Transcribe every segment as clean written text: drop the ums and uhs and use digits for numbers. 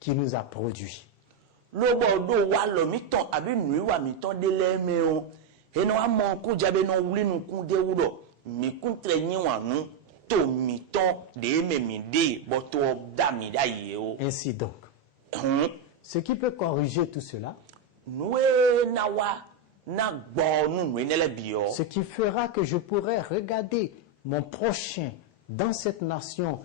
qui nous a produits. Lobo wa lo mi ton abi nui wa mi ton de le me o. E no amon ku jabe no wuli nu ku de wudo. Mi ku tre nyi wa nu to mi ton de me mi de bo to da mi da ye o. Ainsi donc, ce qui peut corriger tout cela, Noue na wa na gbo nu nu ne le bi o. ce qui fera que je pourrai regarder mon prochain dans cette nation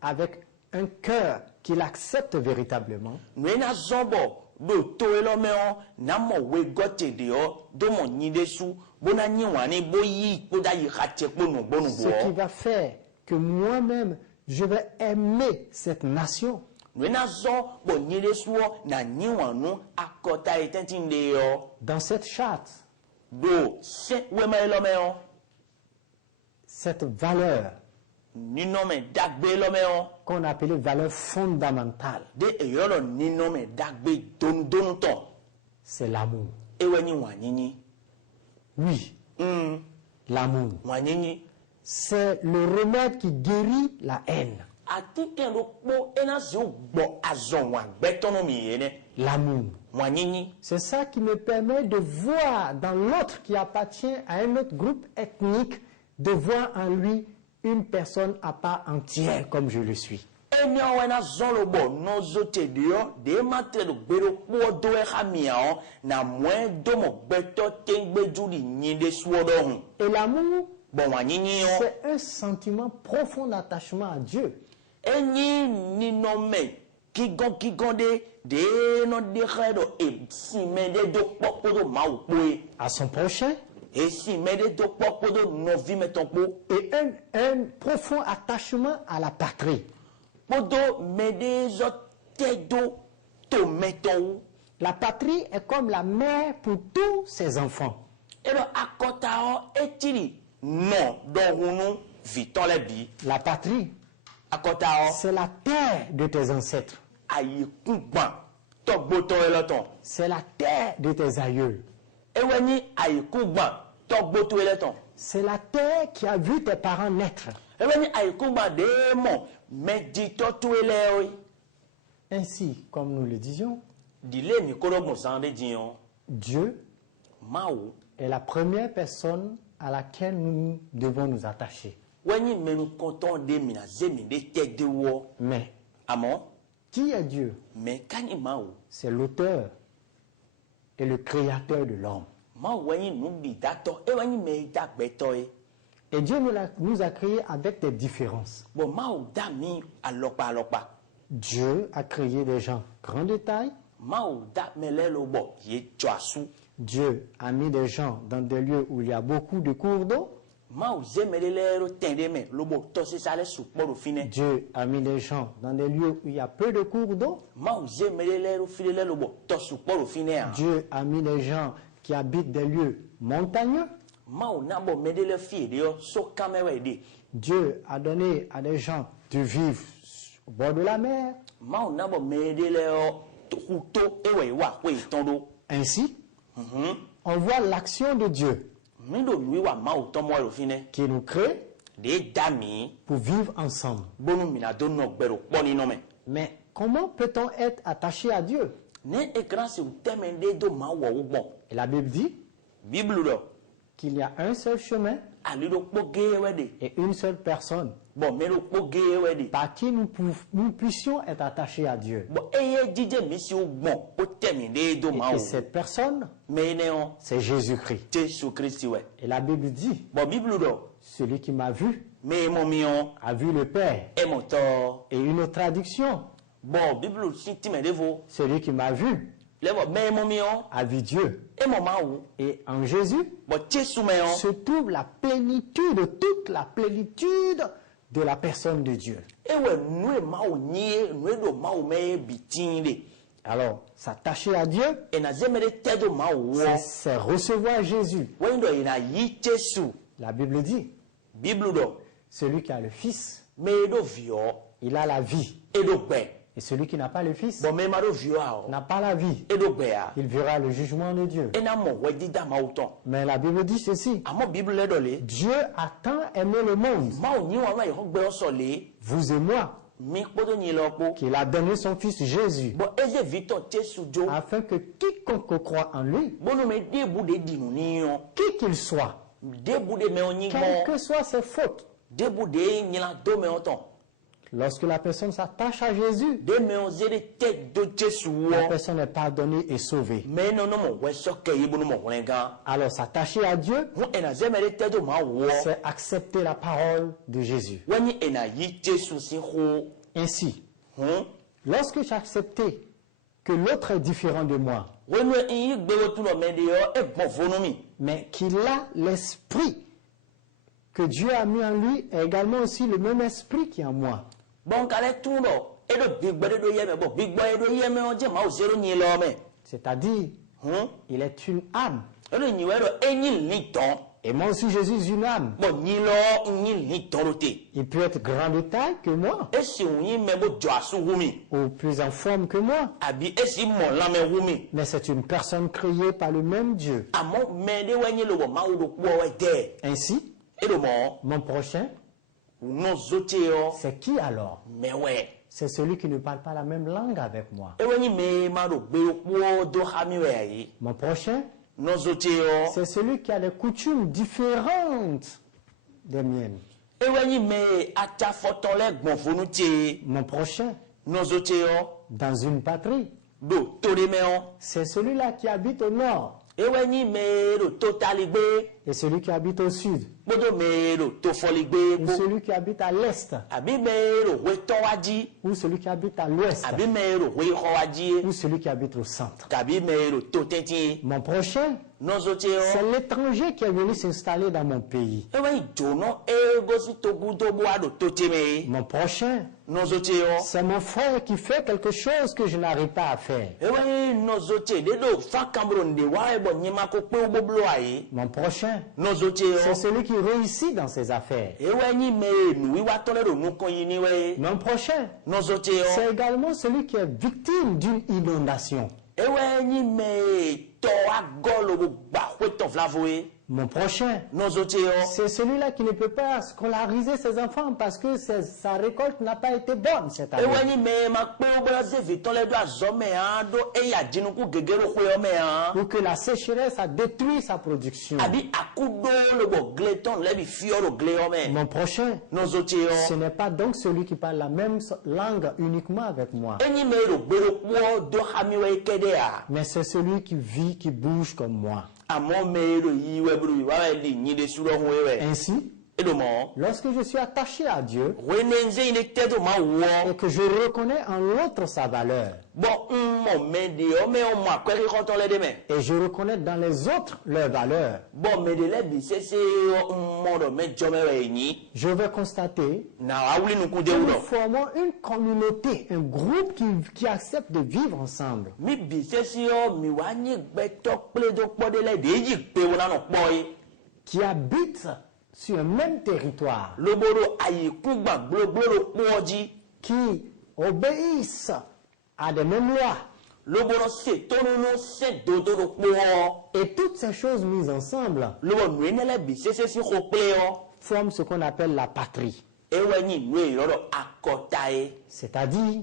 avec un cœur qu'il accepte véritablement, Noue na zombo do to elo me o na mo we gote de o do mo nyi de su bo na nyi wa ni bo yi ko da yi khache ko no bo no ce qui bo. va faire que moi-même, je vais aimer cette nation. Noue na zo bo nyi de su o na nyi wa nu akota etentin de yo. Dans cette charte, Do se we ma elo me o cette valeur ni no me dagbe elo me o qu'on appelait valeur fondamentale, de eyoro ni no me dagbe don ton c'est l'amour. ewe ni wa nyinyi Oui, l'amour. wa nyinyi C'est le remède qui guérit la haine. atike lo po ena zo gbo azon wa gbeton no mi yene L'amour. wa nyinyi C'est ça qui me permet de voir dans l'autre qui appartient à un autre groupe ethnique, de voir en lui une personne à part entière comme je le suis. eni o ena zon lo bo no zo te de yo de ma tre lo gbero po do e khamia o na mwe do mo gbeto tengbe juli nyi de suo do hun Et l'amour, bon wa nyinyi o c'est un sentiment profond d'attachement à Dieu. enyi ni no me kigon de no de khado e si me de do popo do ma u pe À son prochain, e si me de do popo do no vi me ton po et un profond attachement à la patrie. podo me de zo te do to me ton La patrie est comme la mère pour tous ses enfants. e lo akota o etiri no do hunu viton le bi La patrie, akota o c'est la terre de tes ancêtres. ayi kugban to gboto e lo ton C'est la terre de tes aïeux. ewe ni ayi kugban to gboto e lo ton C'est la terre qui a vu tes parents naître. ewe ni ayi kugban de mo me di to tu ele o Ainsi, comme nous le disions, dile mi kologbon san de dion Dieu mawo est la première personne à laquelle nous devons nous attacher. wani menu konton de mina zemi de te de wo Mais amo qui est Dieu? me kani mawo C'est l'auteur et le créateur de l'homme. mawo wani nu bi dato e wani me da gbeto e Et Dieu nous a créés avec des différences. bo mawo da mi alopa Dieu a créé des gens grands de taille. mawo da mele lo bo ye twasu Dieu a mis des gens dans des lieux où il y a beaucoup de cours d'eau. mawo zemele le ro tende me lo bo to se sale su poro fine Dieu a mis des gens dans des lieux où il y a peu de cours d'eau. mawo zemele le ro file le lo bo to su poro fine a Dieu a mis des gens qui habitent des lieux montagneux. mawo na bo medele fie de yo so kamewe de Dieu a donné à des gens de vivre au bord de la mer. mawo na bo medele o to ewe wa we tondo Ainsi, on voit l'action de Dieu mindo nui wa mawo to mo ro fine qui nous crée de dami pour vivre ensemble. bonu mina do no gbero poni no me Mais comment peut-on être attaché à Dieu? ne ekran se temende do ma wo ugbon Et la Bible dit bible do qu'il y a un seul chemin ali do poge wede et une seule personne bon me do poge wede par qui nous puissions être attachés à Dieu. bon eye dije mi si ugbon o temende do ma Et wo cette personne, me ne on c'est Jésus-Christ. Jésus Christ we Et la Bible dit, bon bible do celui qui m'a vu me mo mi on a vu le Père. e mo to Et une autre traduction, bon bible si ti me devo celui qui m'a vu le bo me mo mi on a vu Dieu. e mo ma wo Et en Jésus bon Jésus me on se trouve la plénitude, toute la plénitude de la personne de Dieu. ewe nu e ma wo nyi nu e do ma wo me bitinde Alors, s'attacher à Dieu, e na zemele te do ma wo c'est recevoir Jésus. wani do ina yi Jésus La Bible dit, bible do celui qui a le Fils, me do vio il a la vie. e do gbe Et celui qui n'a pas le Fils bon me ma do vio a o n'a pas la vie. e do gbe a Il verra le jugement de Dieu. e na mo wedi da ma uton Mais la Bible dit ceci, amo bible le do le Dieu a tant aimé le monde, ma o nyi wa ma yo gbe o so le vous et moi, mi kpoto nyi lo po qu'il a donné son fils Jésus, bo eze vito Jesu jo afin que quiconque croit en lui, bono me debu de dinu ni yo qui qu'il soit, debu de me onyi quelles mo que soient ses fautes, debu de nyila do me oton lorsque la personne s'attache à Jésus, de me ozere tête de Jesu la wo personne est pardonnée et sauvée. me no no mo weso ke yibu no mo wenga Alors s'attacher à Dieu, wo ena zemere tête do ma wo c'est accepter la parole de Jésus. wani ena yi Jesu si ho Ainsi, hm lorsque j'ai accepté que l'autre est différent de moi, wenu yi gbewo tu no me de yo e gbon fonu mi mais qu'il a l'esprit que Dieu a mis en lui, est également aussi le même esprit qui est en moi. bon kale tu no e do bigbere do yeme bo bigbo e do yeme o je ma o zero nyi lo me C'est-à-dire, hm il est une âme. e do nyi we do enyi li ton Et moi aussi, Jésus est une âme. bon nyi lo nyi li ton rote Il peut être grand de taille que moi, esi unyi me bo jo asu wumi ou plus en forme que moi. abi esi mo la me wumi Mais c'est une personne créée par le même Dieu. amo me de wenyi lo bo ma wo do po we de Ainsi, e do mo mon prochain, no zote yo c'est qui alors? me we C'est celui qui ne parle pas la même langue avec moi. e wenyi me ma do gbe po do ha mi we yi Mon prochain, no zote yo c'est celui qui a des coutumes différentes des miennes. e wenyi me ata foto le gbon fonu ti Mon prochain, no zote yo dans une patrie, do to de me o c'est celui-là qui habite au nord e wenyi me do to tali gbe et celui qui habite au sud, bodo me do to foli gbe ou po celui qui habite à l'est, abi me do we to waji ou celui qui habite à l'ouest, abi me do we ho waji ou celui qui habite au centre. kabi me do to tenti Mon prochain, no zote yo c'est l'étranger qui est venu s'installer dans mon pays. e wenyi jono e gosi to gudo bo ado to teme Mon prochain, no zote yo c'est mon frère qui fait quelque chose que je n'arrive pas à faire. e wenyi no zote de do fa kambro nde wa e bo nyima ko pe oboblo ayi Mon prochain, no zote yo c'est celui qui réussit dans ses affaires. e wenyi me nu wi wa tole do nu kon yi ni we Mon prochain, no zote yo c'est également celui qui est victime d'une inondation. e wenyi me to agolo bo gba we to flavoe Mon prochain, no zote yo c'est celui-là qui ne peut pas scolariser ses enfants parce que sa récolte n'a pas été bonne cette e année. wenyi me ma pe obolo de vitole do azome a do e ya jinu ku gegero ko yo me a Ou que la sécheresse a détruit sa production. abi akudo le bo gleton le bi fioro gle yo me Mon prochain, no zote yo ce n'est pas donc celui qui parle la même langue uniquement avec moi, enyi me do gbero po do hamiwe kede a mais c'est celui qui vit, qui bouge comme moi. amo me do yiwe bru wa wa li nyi de suro ho we Ainsi, edo mo lorsque je suis attaché à Dieu wenenze ine tedo ma wo et que je reconnais en l'autre sa valeur, bo mo me de o me o mo akweri ko to le de me et je reconnais dans les autres leur valeur, bo me de le bi sese mo do me jo me we ni je vais constater na awuli nu ku de que nous wo formons une communauté, un groupe qui accepte de vivre ensemble. mi bi sese o mi wa nyi gbe to ple do po de le de yi pe wo na no po yi qui habitent sur un même territoire, loboro ayi ku gba gbogboro po ji qui obéissent à des mêmes lois. loboro se to no se do do po Et toutes ces choses mises ensemble lobo nu ne le bi sese si ko pe o forment ce qu'on appelle la patrie. ewe nyi nu e ro akota e C'est-à-dire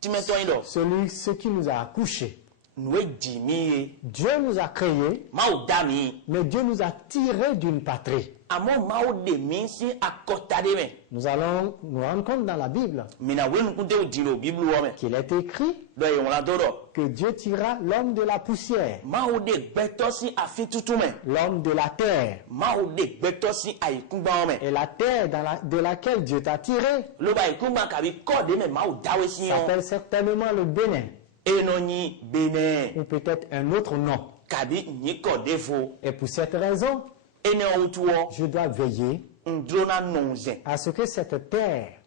ti me to yin do ce qui nous a accouchés. nu e ji mi e Dieu nous a créés, ma o da mi mais Dieu nous a tirés d'une patrie. amo ma o de mi si akota de me Nous allons nous rendre compte dans la Bible mina wenu ku de o di no biblu wo me qu'il est écrit do e won la do do que Dieu tira l'homme de la poussière, ma o de gbeto si afi tutu me l'homme de la terre. ma o de gbeto si ayikungba me Et la terre de laquelle Dieu t'a tiré lo ba ayikungba kabi ko de me ma o dawe si yo s'appelle certainement le Bénin, eno nyi bene ou peut-être un autre nom. kabi nyi ko de fo Et pour cette raison, ene o tu wo je dois veiller ndrona nonze à ce que cette terre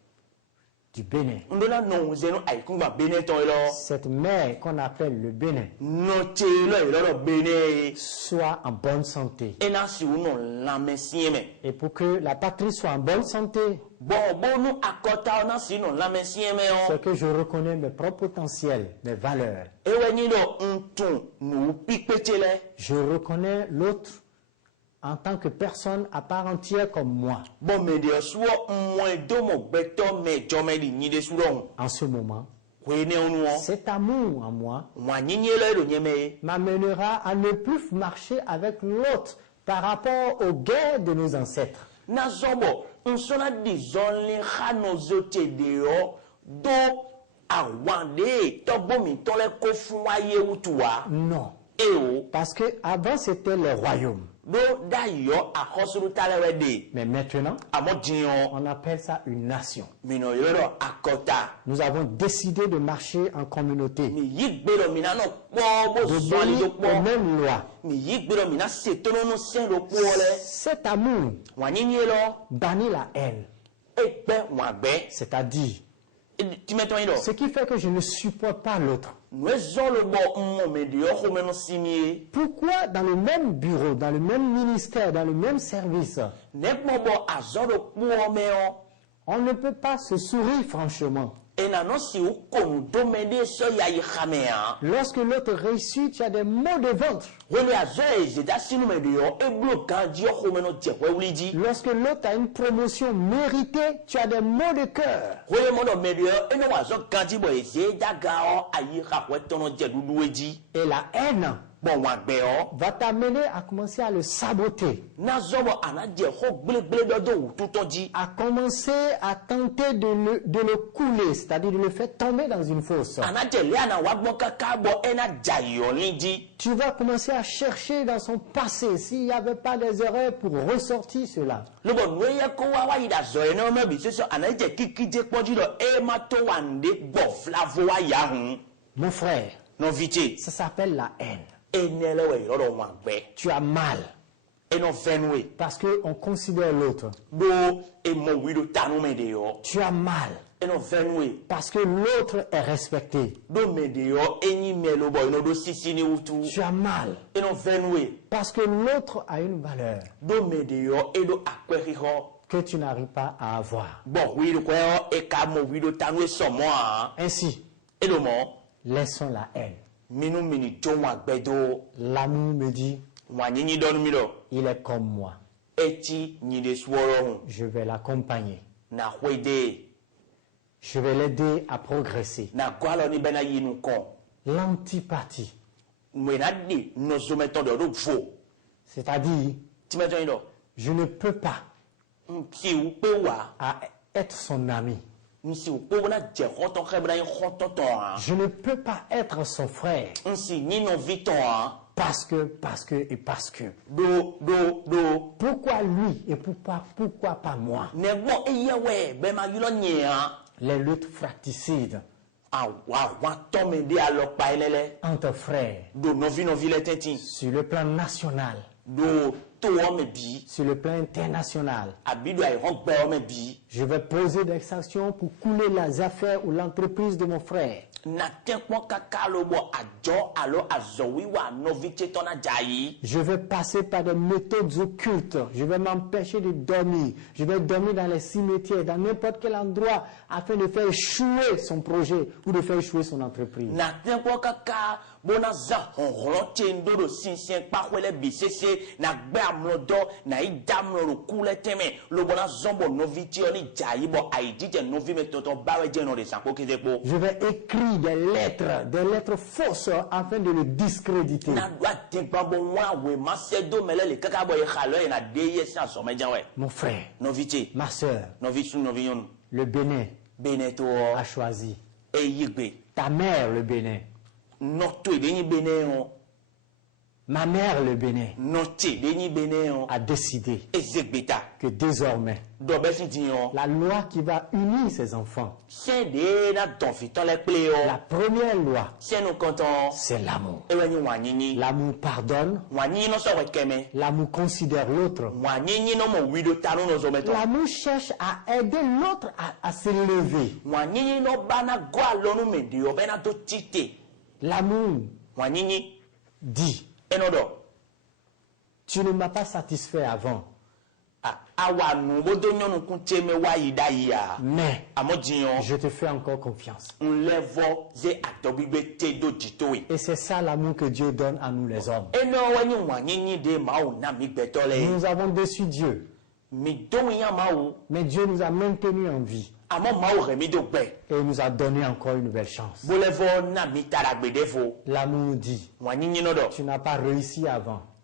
du Bénin, ndrona nonze no ayikungba bene to lo cette mer qu'on appelle le Bénin, no te lo bene soit en bonne santé. ena si uno lame si me Et pour que la patrie soit en bonne santé, bo nu akota na si no lame si me o c'est que je reconnais mes propres potentiels, mes valeurs. ewe nyi do ntun nu pipetele Je reconnais l'autre en tant que personne à part entière comme moi. Bon, mais de soit moins de mon béton, mais jamais de ni de soulon. En ce moment, Oui, né on nous. cet amour en moi Moi, ni ni le nyeme. m'amènera à ne plus marcher avec l'autre par rapport aux guerres de nos ancêtres. Na zombo, on sona disons les ranozote dehors, do a wande, to bomi, to le kofuaye ou toi. Non, Eo, parce que avant c'était le royaume. do d'ailleurs à hosuru talewede. Mais maintenant, A mo dion, on appelle ça une nation. mino yoro akota. Nous avons décidé de marcher en communauté, Mi yigbero mina no po bo de zoli donner do aux po. mêmes lois. Mi yigbero mina setono no sen do po le. Cet amour Wanyinye lo, bannit la haine, ekpe wagbe. c'est-à-dire Tu mets ton ido. ce qui fait que je ne supporte pas l'autre. Nous zon le bo mo me de yo me no simie. Pourquoi dans le même bureau, dans le même ministère, dans le même service, Nek mo bo azon do po me o. on ne peut pas se sourire franchement? Et non si ou kon domede so ya yi khamea. Lorsque l'autre réussit, tu as des maux de ventre. Wele azo e zeda sinu me de yo e blo kan di yo me no je we wuliji. Lorsque l'autre a une promotion méritée, tu as des maux de cœur. Wele mo do me de yo e no wazo kan di bo e zeda ga o ayi kha we tono je dudu eji. Et la haine Bon wagbe o. va t'amener à commencer à le saboter, Na zo bo ana je ho gble do do tuto ji. à commencer à tenter de le couler, c'est-à-dire de le faire tomber dans une fosse. Ana je le ana wagbo kaka bo ena jayo liji. Tu vas commencer à chercher dans son passé s'il n'y avait pas des erreurs pour ressortir cela. Le bon noye ko wa yi da zo e no me bi so ana je kiki je poji do e ma to wande bo flavo wa ya hun. Mon frère, No vite. ça s'appelle la haine. Enelewe yoro wagbe. Tu as mal Et non venwe. parce qu'on considère l'autre. Do e mo wido tanu me de yo. Tu as mal Et non venwe. parce que l'autre est respecté. Do me de yo enyi melo boy no do sisi ni utu. Tu as mal Et non venwe. parce que l'autre a une valeur Do me de yo e do akweri ho. que tu n'arrives pas à avoir. Bon wido ko yo e ka mo wido tanu e so mo a. Ainsi, E do mo laissons la haine. minu mini jo wagbe do. L'amour me dit, Wa nyinyi don mi do. il est comme moi. Eti nyi de sworo hun. Je vais l'accompagner. Na hwede. Je vais l'aider à progresser. Na gwalo ni bena yinu kon. L'antipathie, Mwena di no zometon do do vo. c'est-à-dire, Ti meton yi do. je ne peux pas Si ou pe wa. être son ami. Nsi ou pe wana je hoton khebra yi hoton ton a. Je ne peux pas être son frère Nsi ni non viton a. parce que. Do. Pourquoi lui et pourquoi pas moi? Ne bon eye we be ma yulo nye a. Les luttes fratricides A wa to me de alok pa elele. entre frères Do no vi le tenti. sur le plan national, Do to o me bi. sur le plan international. Abido ay hon be o me bi. Je vais poser des sanctions pour couler les affaires ou l'entreprise de mon frère. Na tenkpon kaka lo bo ajo alo azowi wa no vite ton a jayi. Je vais passer par des méthodes occultes. Je vais m'empêcher de dormir. Je vais dormir dans les cimetières, dans n'importe quel endroit, afin de faire échouer son projet ou de faire échouer son entreprise. Na tenkpon kaka bona za honron tendo do sinsien pa kwele bisese na gbe amlodo na idamlo ro kule teme lo bona zombo no vite oni jayi bo aidije no vi metoto bawe je no de sanko kezepo. Je vais écrire des lettres fausses afin de le discréditer. Na doa tenkpon bon wa we masedo melele kaka boy khalo e na deye sa so mejanwe. Mon frère, No vite, ma sœur, no vitu no viyon le Bénin beneto a choisi. e yigbe. Ta mère, le Bénin. Noto e denyi beneon. Ma mère, le Bénin, Noté denyi beneon. a décidé Ezegbeta. que désormais, Do besi diyon. la loi qui va unir ses enfants, Sen de na don fiton le pleo. la première loi, Sen nou kontan. c'est l'amour. Ewe ni wanyinyi. L'amour pardonne, Wanyinyi no so wekeme. l'amour considère l'autre. Wanyinyi no mo wido tanu no zometon. L'amour cherche à aider l'autre à s'élever. Wanyinyi no bana gwa lonu mende yo bena do tite. L'amour Wanyinyi dit, eno do. tu ne m'as pas satisfait avant. awa nu bodo nyɔnu kun tse me wa yi da yi ya. Mais Amo diyan. je te fais encore confiance. On lève ze atobigbe te do dito yi. Et c'est ça l'amour que Dieu donne à nous les hommes. Eno wani wanyi de ma o na mi gbeto le. Nous avons déçu Dieu, Mi don ya ma o. mais Dieu nous a maintenus en vie Amo ma o remi do gbe. et nous a donné encore une nouvelle chance. Bolevo na mi tara gbede fo. L'amour dit, Wanyi no do. tu n'as pas réussi avant,